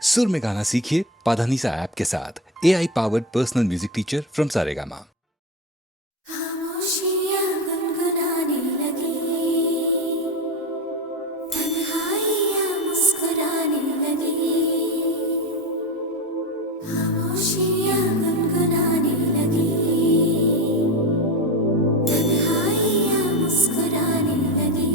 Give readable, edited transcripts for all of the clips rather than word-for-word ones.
सुर में गाना सीखिए पाधानीसा ऐप के साथ। AI powered personal music teacher from Saregama. खामोशियाँ गुनगुनाने लगी, तन्हाइयाँ मुस्कुराने लगी। खामोशियाँ गुनगुनाने लगी, तन्हाइयाँ मुस्कुराने लगी।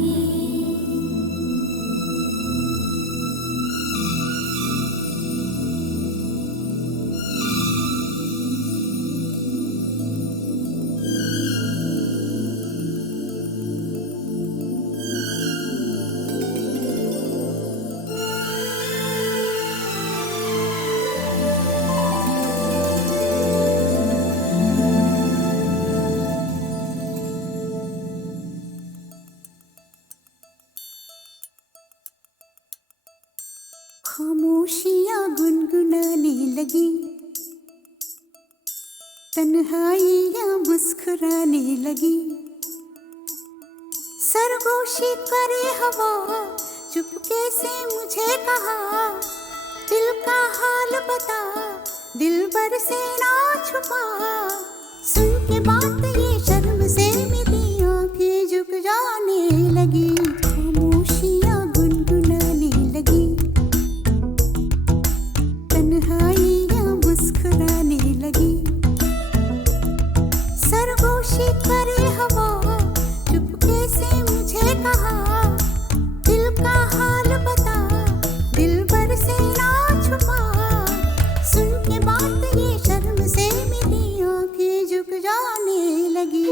खामोशियाँ गुनगुनाने लगी, तन्हाइयाँ मुस्कुराने लगी। सरगोशी करे हवा, चुपके से मुझे कहा, दिल का हाल बता, दिलबर से ना छुपा। सुन के बात ये शर्म से मेरी आंखें झुक जाने लगी। खामोशियाँ गुनगुनाने लगी, तन्हाइयाँ मुस्कुराने लगी। सरगोशी करे हवा, चुपके से मुझे कहा, दिल का हाल बता, दिलबर से ना छुपा। सुन के बात ये शर्म से मेरी आंखें झुक जाने लगी।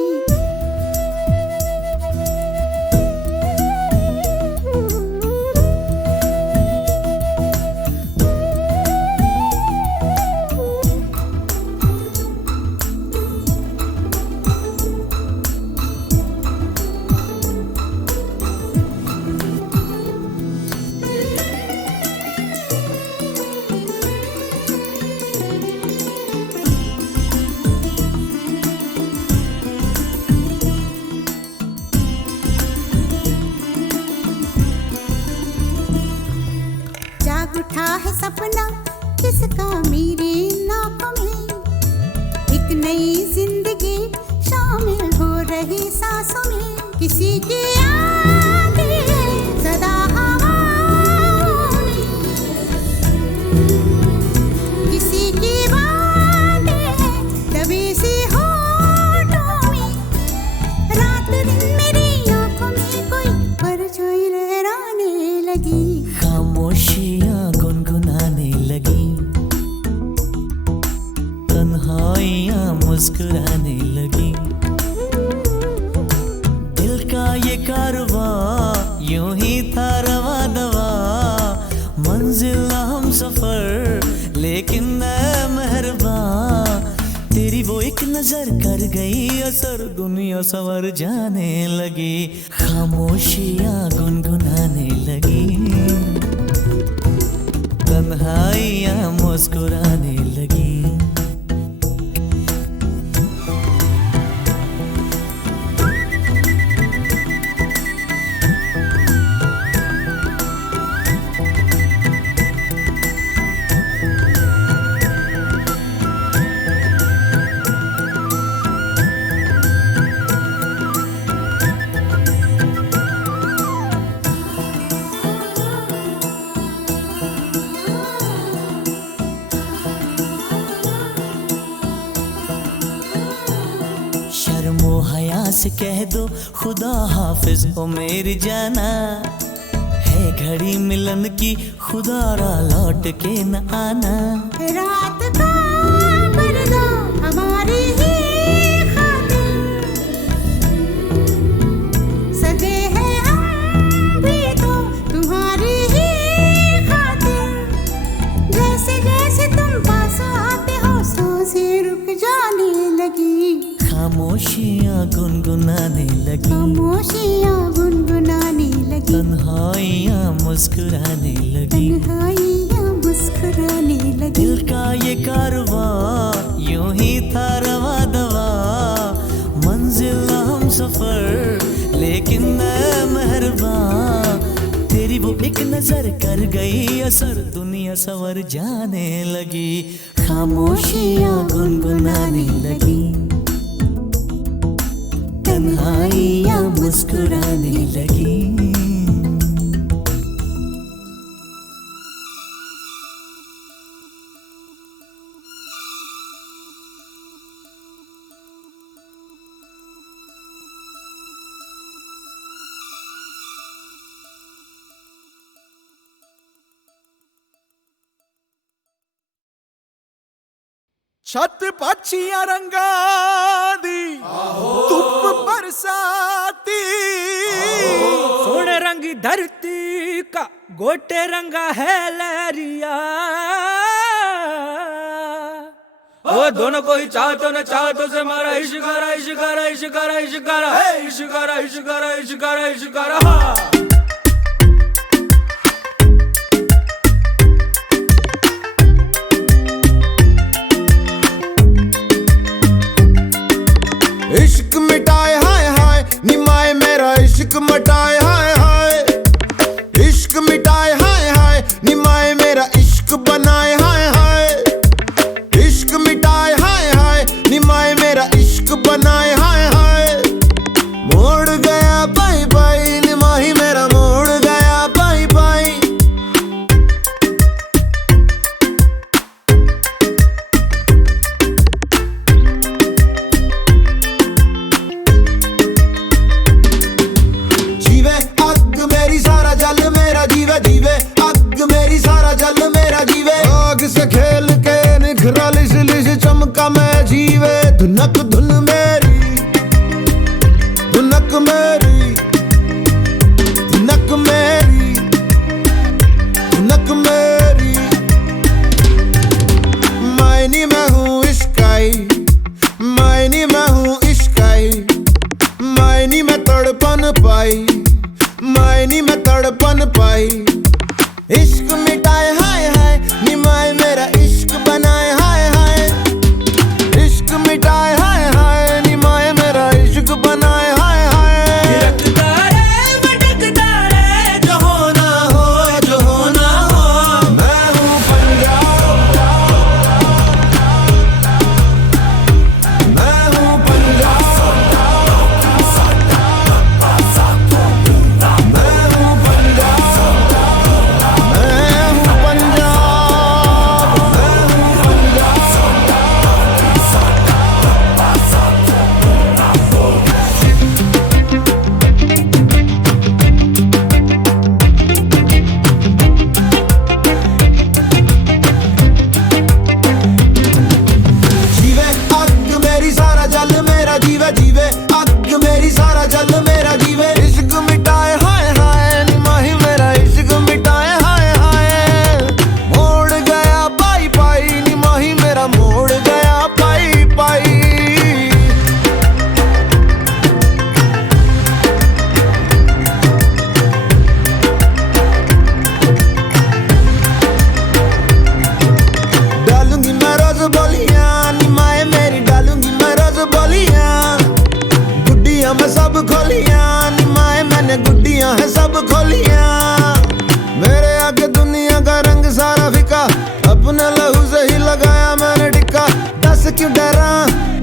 जाग उठा है सपना किसका मेरी नाकों में, एक नई जिंदगी शामिल हो रही सांसों में। किसी की याद है सदा हवाओं में, किसी की बातें हैं दबी सी होठों में। रात दिन मेरी आंखों में कोई परछाई लहराने लगी। खामोशियाँ गुनगुनाने लगी, तन्हाइयाँ मुस्कुराने लगी। दिल का ये कारवां यूं ही था रवा दवा, मंजिल ना हम सफर लेकिन मैं मेहरबान। तेरी वो एक नजर कर गई असर, दुनिया संवर जाने लगी। खामोशियाँ गुनगुनाने लगी, तन्हाइयाँ मुस्कुराने लगी। शर्मो हया से कह दो खुदा हाफिज हो मेरी जाना, है घड़ी मिलन की खुदा रा लौट के न आना। रात का पर्दा हमारी ही खातिर, सजे हैं हम भी तो तुम्हारी ही खातिर। जैसे जैसे तुम पास आते हो सांसें रुक जाने लगी। खामोशियाँ गुनगुनाने लगी, खामोशियाँ गुनगुनाने लगी, तन्हाइयाँ मुस्कुराने लगी। तन्हाइयाँ मुस्कुराने लगी। दिल का ये कारवां एक नजर कर गई असर, दुनिया संवर जाने लगी, खामोशियां गुनगुनाने लगी, तन्हाइयां मुस्कुराने लगी। छत पाछियां रंगा दी धुप बरसाती, सोने रंग धरती का गोटे रंगा है लहरिया, ओ दोनों को ही चाहतो न चाहतो से मारा इश्कारा इश्कारा इश्कारा इश्कारा है इश्कारा इश्कारा इश्कारा इश्कारा। इश्क मिटाए हाय हाय निमाए मेरा इश्क मिटाए हाय हाय, इश्क मिटाए हाय हाय निमाए मेरा इश्क बनाए हाय हाय, इश्क मिटाए हाय हाय निमाए मेरा इश्क बनाए हाय हाय। मोड़ गया बाई बाई निमाही मेरा मोड़ गया बाई बाई, जीवे अग मेरी सारा जल मेरा जीवे, जीवे अग मेरी सारा जल मेरा जीवे, आग से खेल के निखरा लिस लिस चमका मैं जीवे, धुनक धुन मेरी धुनक मेरी धुनक मेरी धुनक मेरी। मायनी मैं हूँ इश्काई, मायनी मैं हूँ इश्काई, मायनी में तड़पन पाई, मायनी में तड़पन पाई। इश्क मिटाए हाय हाय निमाए मेरा इश्क बनाए हाय हाय, इश्क मिटाए हाय हाय निमाए मेरा इश्क बनाए हाय हाय। थिरकता रे भटकता रे, जो होना हो जो होना हो, मैं हूँ पंजाब, मैं हूँ पंजाब, मैं हूँ पंजाब, मैं हूँ पंजाब, मैं हूँ जीवे अग मेरी सारा जल मेरा जीवे, जीवे अग मेरी सारा जल मेरा जीवे। इश्क मिटाए हाय हाय निमाही मेरा इश्क मिटाए हाय हाय, मोड़ गया पाई पाई निमाही मेरा मोड़ गया पाई पाई। डालूंगी मैं रोज बोलियां निमाए मेरी, डालूंगी मैं रोज बोलियां, गुड्डियां मैं सब खोलियां निमाए मैंने गुड्डियां है सब खोलियां। मेरे आगे दुनिया का रंग सारा फिका, अपने लहू से ही लगाया मैंने टिक्का। दस क्यों डरा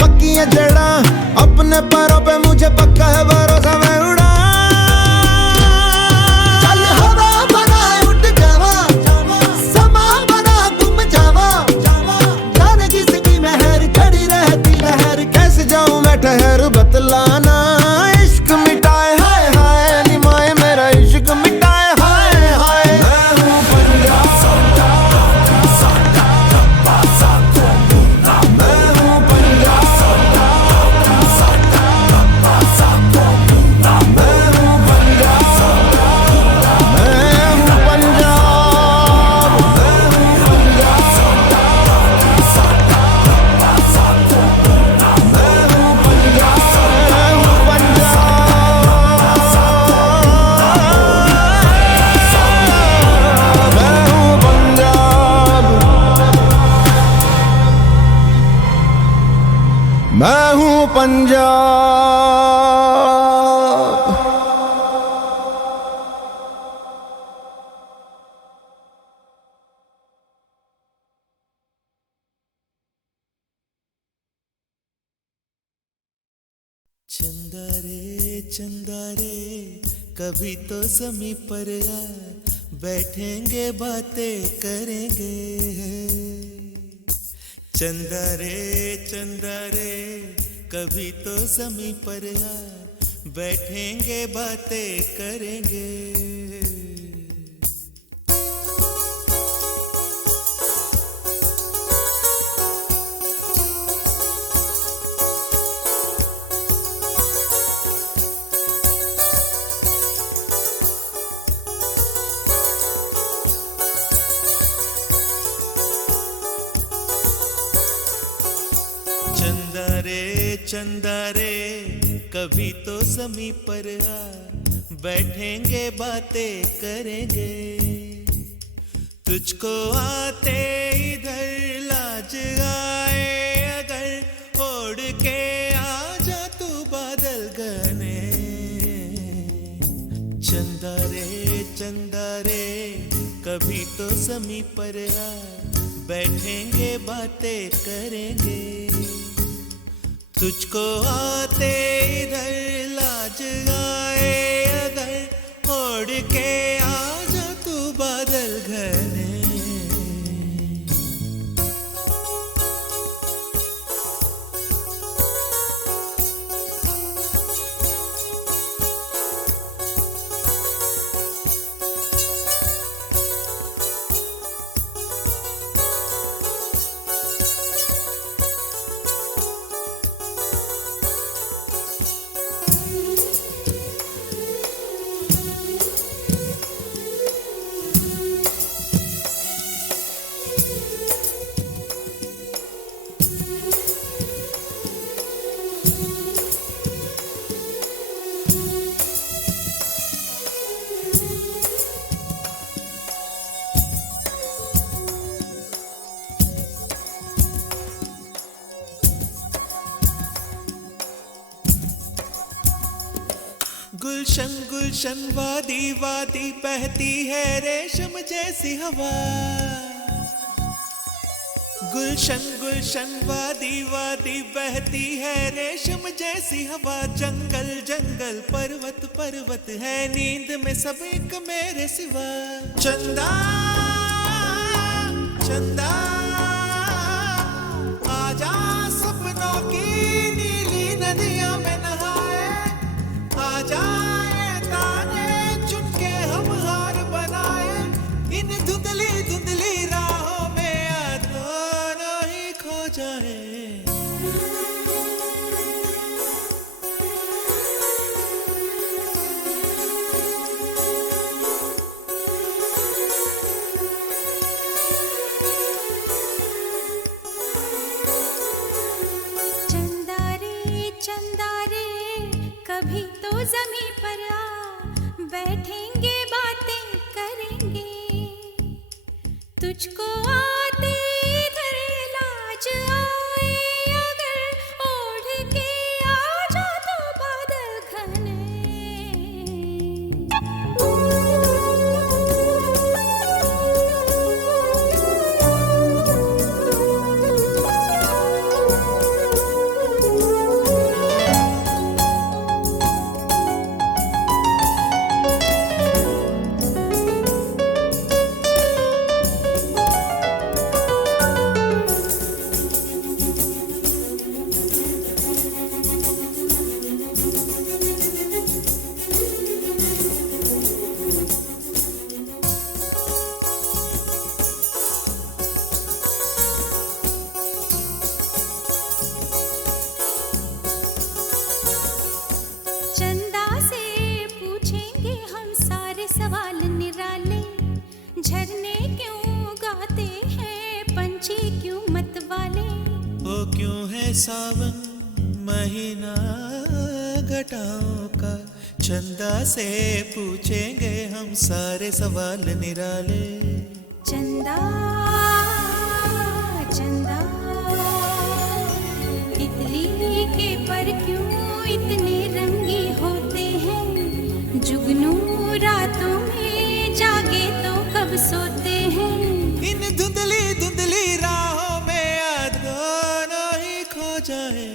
पक्की है जड़ा, अपने पैरों पे मुझे पक्का है भरोसा मैं उड़ा। चल हवा बना उठ जावा, समा बना तुम जावा, जाने किसकी मेहर खड़ी रहती लहर, कैसे जाऊं मैं ठहर बतलाना। इश्क मिटाए हाय हाय निमाए मेरा इश्क मिटाए हाय हाय। मैं हूँ पंजाब, मैं हूँ पंजाब, मैं हूँ पंजाब, मैं हूँ पंजाब, मैं हूँ मैं हूँ पंजाब। चंदा रे कभी तो ज़मीं पर आ, बैठेंगे बातें करेंगे। चंदा रे कभी तो ज़मीं पर आ, बैठेंगे बातें करेंगे। चंदा रे कभी तो ज़मीं पर आ, बैठेंगे बातें करेंगे। तुझको आते इधर लाज आए अगर, ओढ़ के आ जा तू बादल घने। चंदा रे कभी तो ज़मीं पर आ, बैठेंगे बातें करेंगे। तुझको आते इधर लाज आए अगर, ओढ़ के आ जा तू बादल घने। गुलशन वादी बहती है रेशम जैसी हवा। गुलशन वादी बहती है रेशम जैसी हवा। जंगल पर्वत है नींद में सब एक मेरे सिवा। चंदा आजा सपनों की नीली नदियों में नहाए। आजा धुंधली राहों में दोनों ही खो जाए। चंदा रे कभी तो ज़मीं पर आ, बैठेंगे बातें करेंगे। तुझको आते इधर लाज आए अगर, ओढ़ के आ जा तो बादल घने। सावन महीना घटाओं का। चंदा से पूछेंगे हम सारे सवाल निराले। चंदा तितली के पर क्यों इतने रंगी होते हैं। जुगनू रातों में जागे तो कब सोते हैं। इन धुंधली राहों में दोनों ही खो जाए।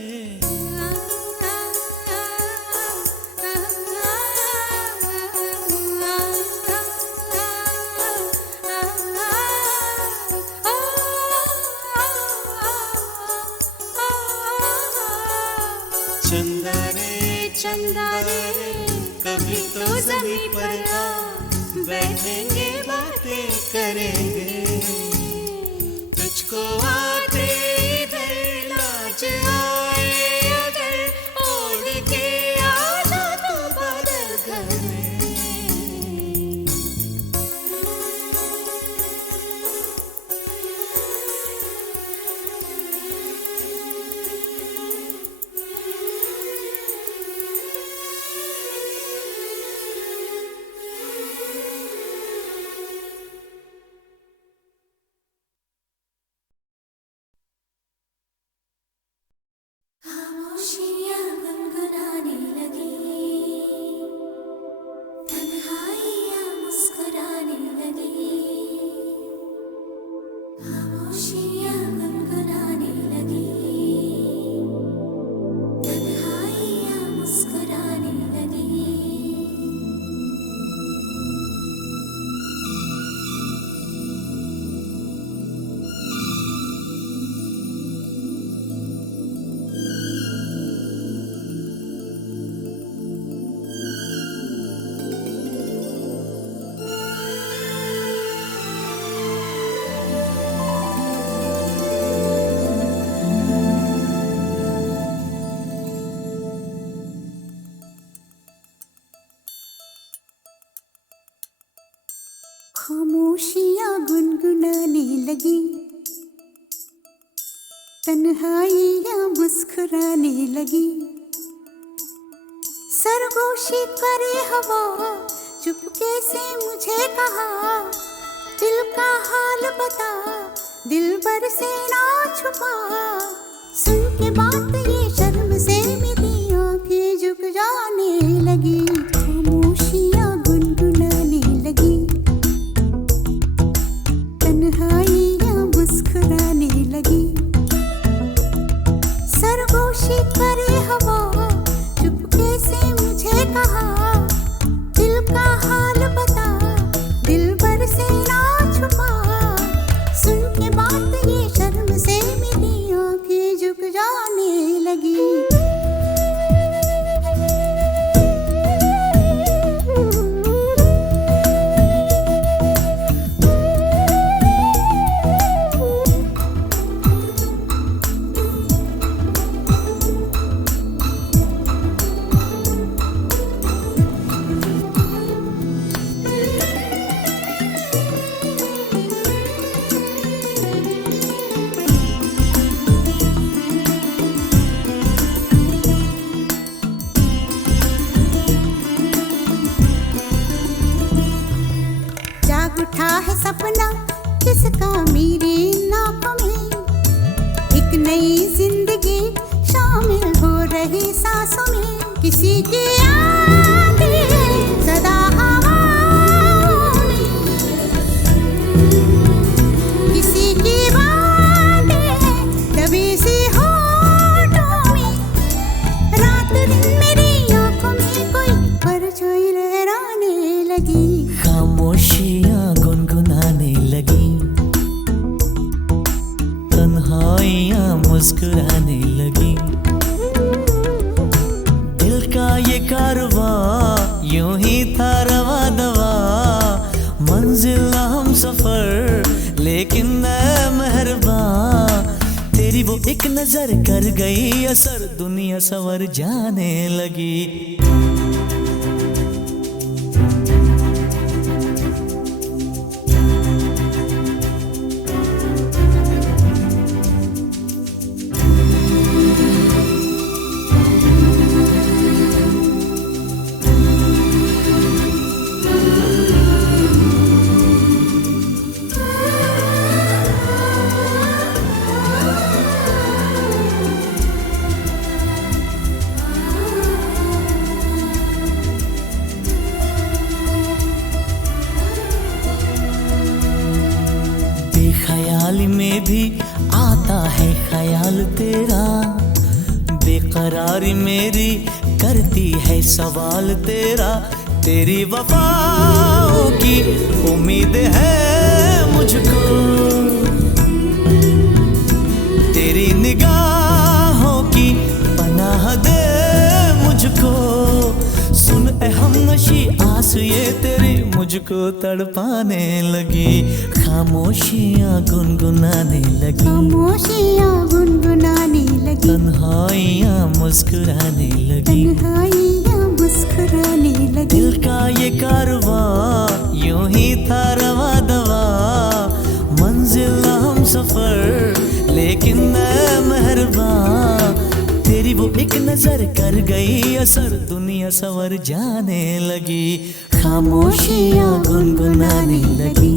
करेंगे, तुझको आते इधर लाज आए अगर, ओढ़ के आ जा तू बादल घर में। खामोशियाँ गुनगुनाने लगी, तन्हाइयाँ मुस्कुराने लगी। खामोशियाँ गुनगुनाने लगी, तन्हाइयाँ मुस्कुराने लगी। खामोशियाँ गुनगुनाने लगी, तन्हाइयाँ मुस्कुराने लगी। सरगोशी करे हवा, चुपके से मुझे कहा, दिल का हाल बता, दिलबर से ना छुपा। सुन के बात ये शर्म से मेरी आंखें झुक जाने लगी। खामोशियाँ गुनगुनाने लगी, तन्हाइयाँ मुस्कुराने लगी। सरगोशी करे हवा, चुपके से मुझे कहा, दिल का हाल बता, दिलबर से ना छुपा। सुन के बात ये शर्म से मेरी आंखें झुक जाने लगी। जाग उठा है सपना किसका मेरी नाक में, एक नई जिंदगी शामिल हो रही सांसों में। किसी की आती है सदा हवाओं में, किसी की बातें हैं दबी सी होठों में। रात दिन मेरी आंखों में कोई परछाई लहराने लगी। खामोशियाँ गुनगुनाने लगी, तन्हाइयाँ मुस्कुराने लगी। दिल का ये कारवां यूं ही था रवा दवा, मंजिल हम सफर लेकिन मैं मेहरबान। तेरी वो एक नजर कर गई असर, दुनिया संवर जाने लगी। ख्याल में भी आता है ख्याल तेरा, बेकरारी मेरी करती है सवाल तेरा। तेरी वफाओं की उम्मीद है मुझको, तेरी निगाहों की पनाह दे मुझको। सुन ए हमनशी आस ये तेरी मुझ मुझको तड़पाने लगी, खामोशियाँ गुनगुनाने लगी, खामोशियाँ गुनगुनाने लगी, तन्हाइयाँ मुस्कुराने लगी, तन्हाइयाँ मुस्कुराने लगी। दिल का ये कारवां यूं ही था रवा दवा, मंजिल हम सफर लेकिन मैं मेहरबान, तेरी वो एक नजर कर गई असर, दुनिया सवर जाने लगी, खामोशियाँ गुनगुनाने लगी,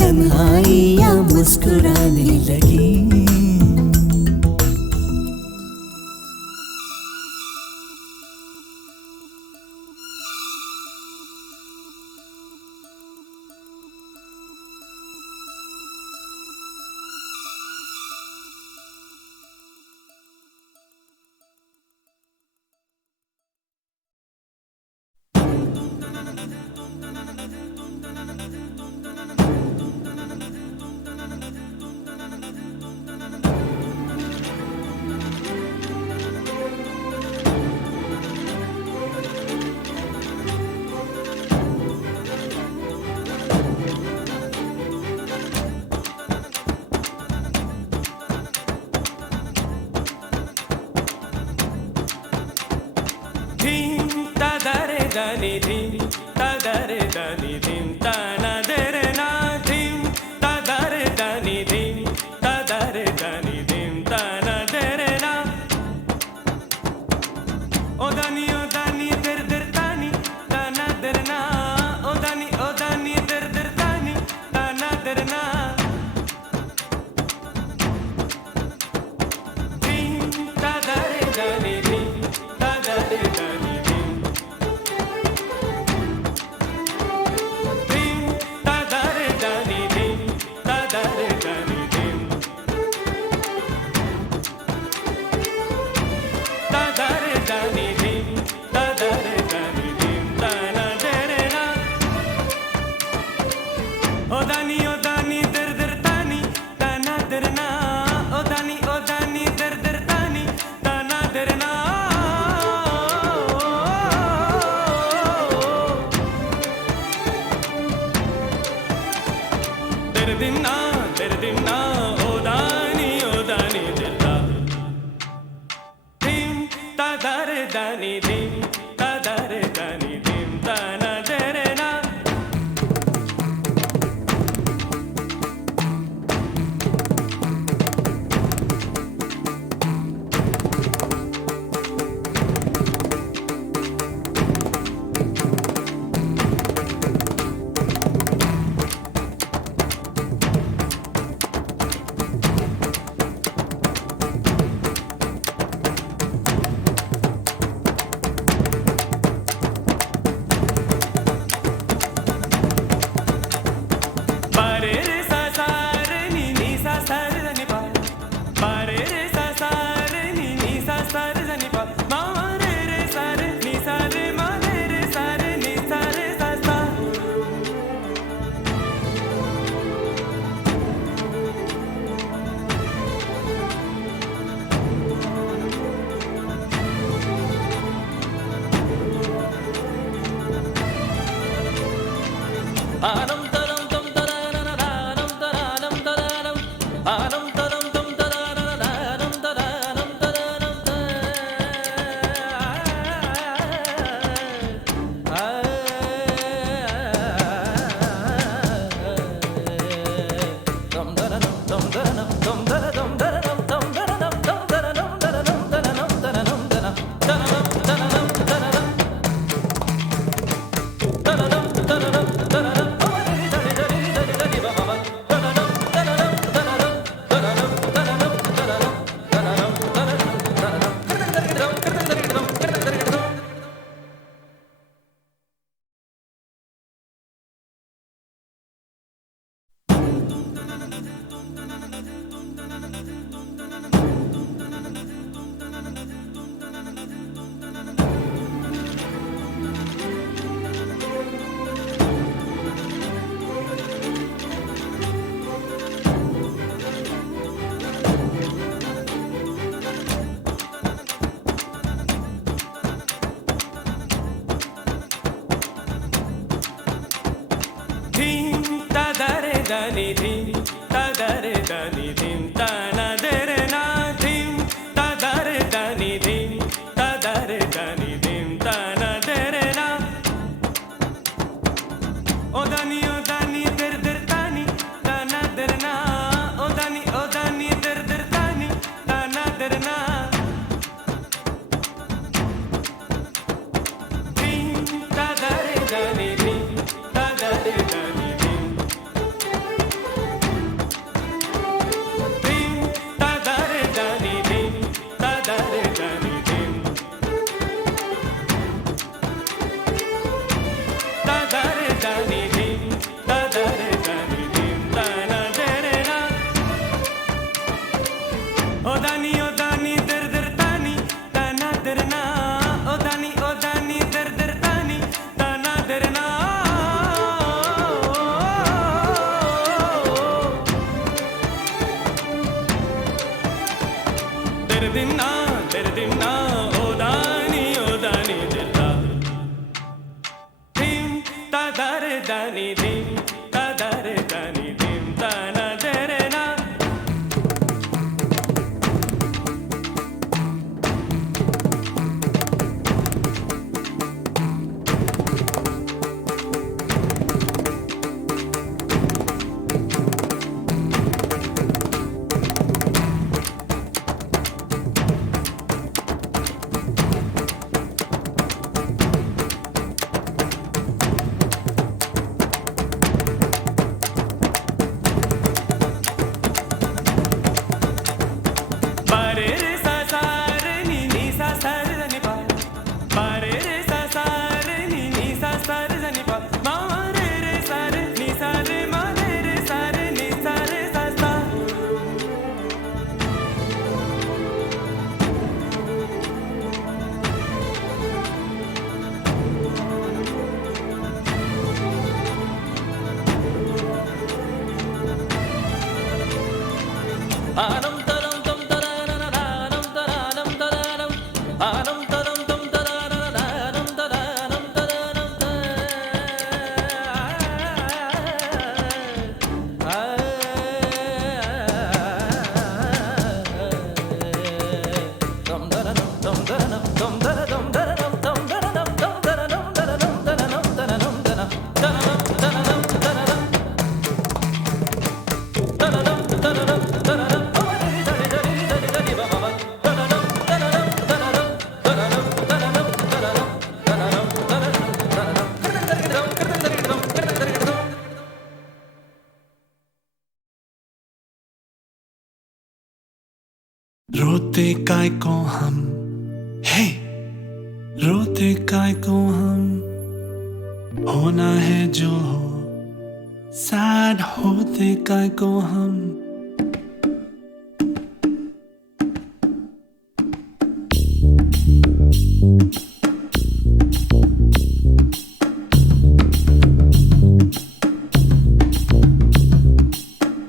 तन्हाइयाँ मुस्कुराने लगी। dani dim ta dare dani dim ta na dere na dim ta dare dani dim ta dare dani dim ta na dere na o dani der der tani ta na der na o dani der der tani ta na der na dim ta dare dani dim ta dare dani dani dim ta dare dani dim ta na dere na dim ta dare dani dim ta dare dani dim ta na dere na o dani der der tani ta na der na o dani der der tani ta na der na dim ta dare dani dim ta dare dani dim dim ta dare dani dim ta dare dani dim ta dare dani dim ta dare dani dim ta na dere na o dani der der tani ta na der na o dani der der tani ta na der na der din na o dani der da dim ta dare dani dim ta dare dani dim ta na dere na Pare re sa sa re ni sa sa re ni pa pare re sa sa re ni sa sa re ni pa ma re sa re ni sa re ma re sa re ni sa re sa sa anam taram tam taranam taranam taranam anam taram tam taranam taranam taranam tam taranam tam taranam tam taranam taranam tam taranam tam taranam taranam taranam taranam taranam taranam taranam taranam taranam taranam रोते काय को हम हे रोते काय को हम होना है जो हो सैड होते काय को हम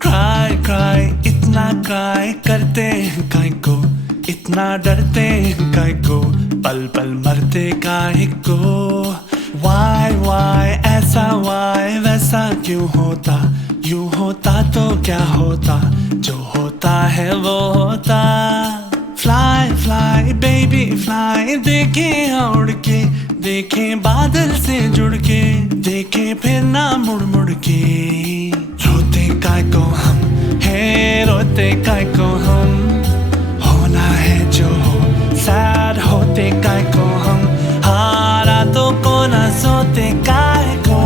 क्राई क्राई इतना क्राई करते हैं काय को इतना डरते हैं काय को पल पल मरते काय को वाई ऐसा वाई वैसा क्यों होता यूं होता तो क्या होता जो होता है वो होता फ्लाई फ्लाई बेबी फ्लाई देखे उड़ के देखे बादल से जुड़ के देखे फिर ना मुड़ मुड़ के रोते काय को हम है रोते काय को हम होना है जो हो सैड होते काय को हम हारा तो को ना सोते काय को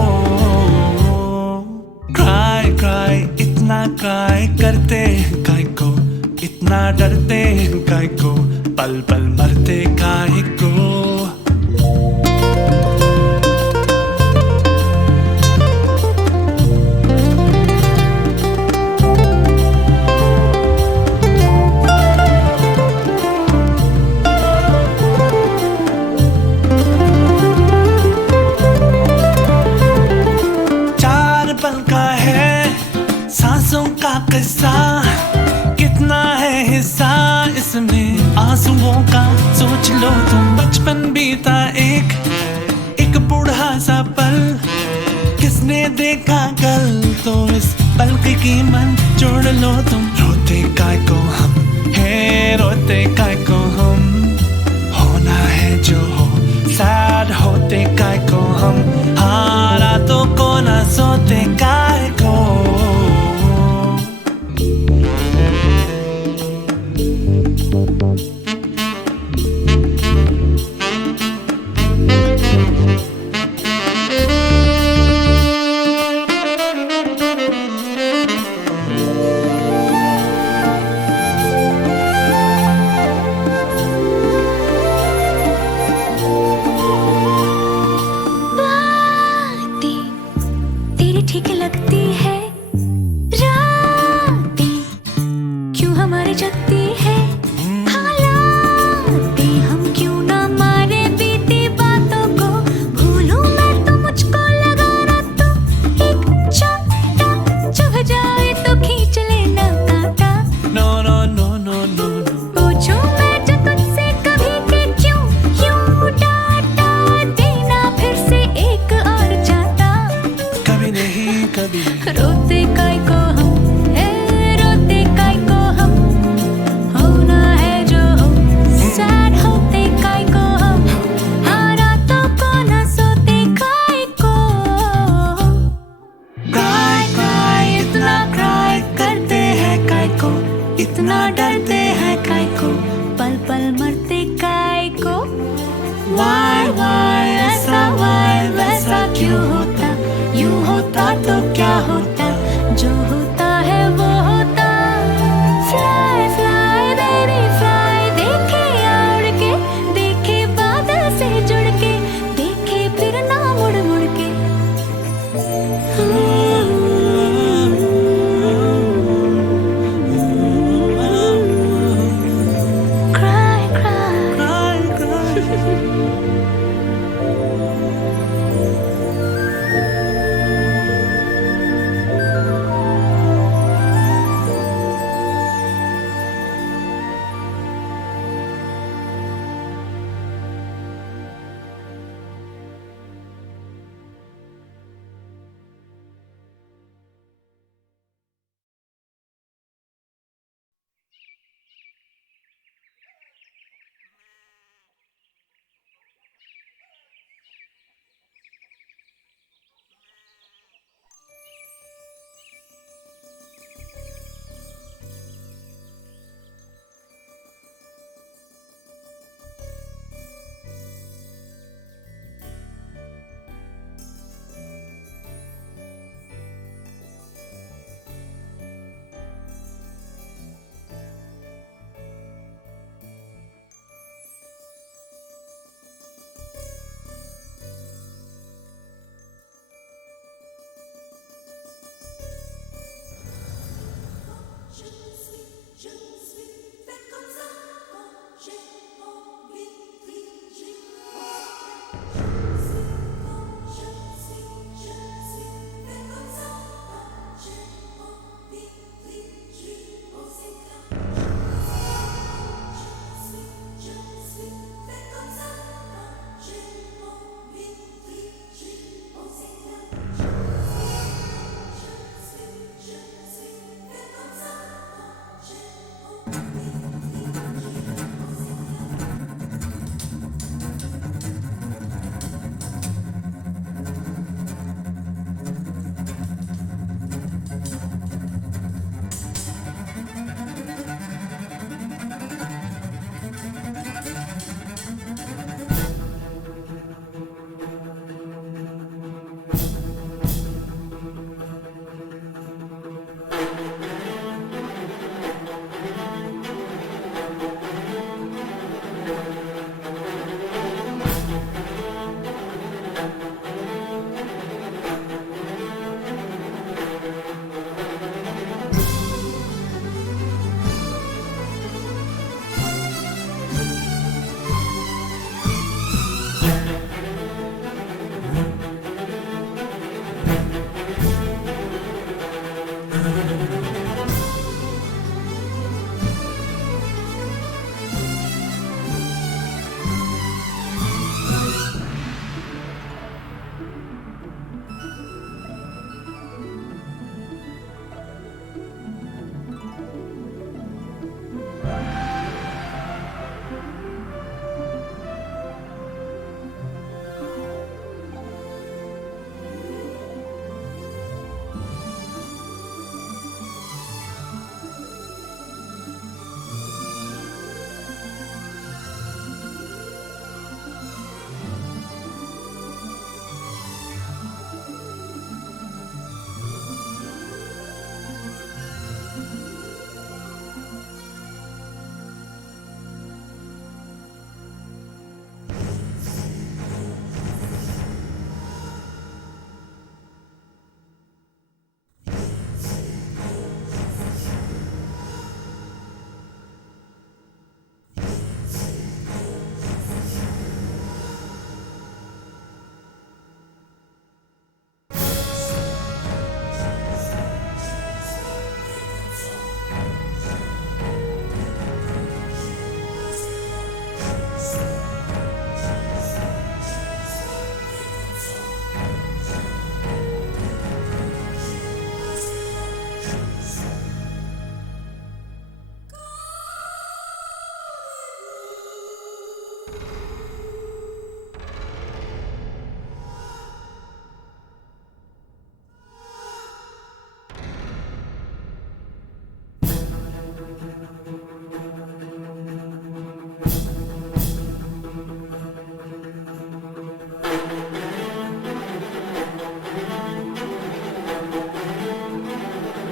क्राई क्राई इतना क्राई करते हैं काय को इतना डरते हैं काय को पल पल मरते काय को किस्सा कितना है हिस्सा इसमें आंसुओं का सोच लो तुम बचपन बीता एक बूढ़ा सा पल किसने देखा कल तो इस पलक की मन जोड़ लो तुम। रोते काय को हम है, रोते काय को हम, होना है जो हो, सैड होते काय को हम, हाँ रातों को ना सोते काय को। तेरी ठीक लगती है रातें, क्यों हमारी जगती है हालातें, हम क्यों ना मारे बीती बातों को, भूलूं मैं तो मुझको लगा रातों, एक चाटा चुभ जाए तो खींच लेना कांटा। No no no no no no, पूछूं मैं जो तुझसे कभी कि क्यों क्यों डांटा देना फिर से एक और चाटा। कभी नहीं कभी। रोते काय को हम है, रोते काय को हम, होना है जो हो, सैड होते काय को हम, हाँ रातों को ना सोते काय को। क्राई क्राई इतना क्राई करते हैं काय को, इतना डरते हैं काय को, पल पल मरते काय को। वाई ऐसा वाई वैसा क्यों होता, यूं होता तो क्या होता, जो होता है वो होता। फ्लाई फ्लाई बेबी फ्लाई, देखे उड़ के, देखे बादल से जुड़ के, देखे फिर ना मुड़ मुड़ के। Cry, cry. Cry cry.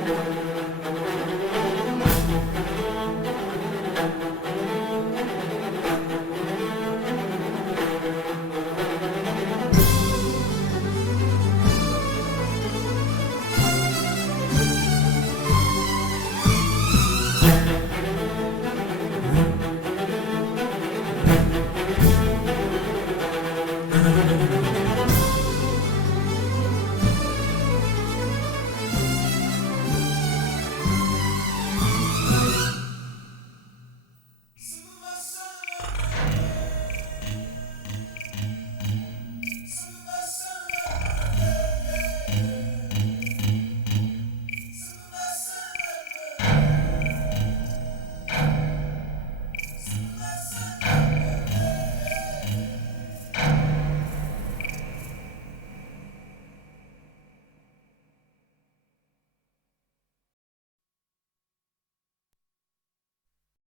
रे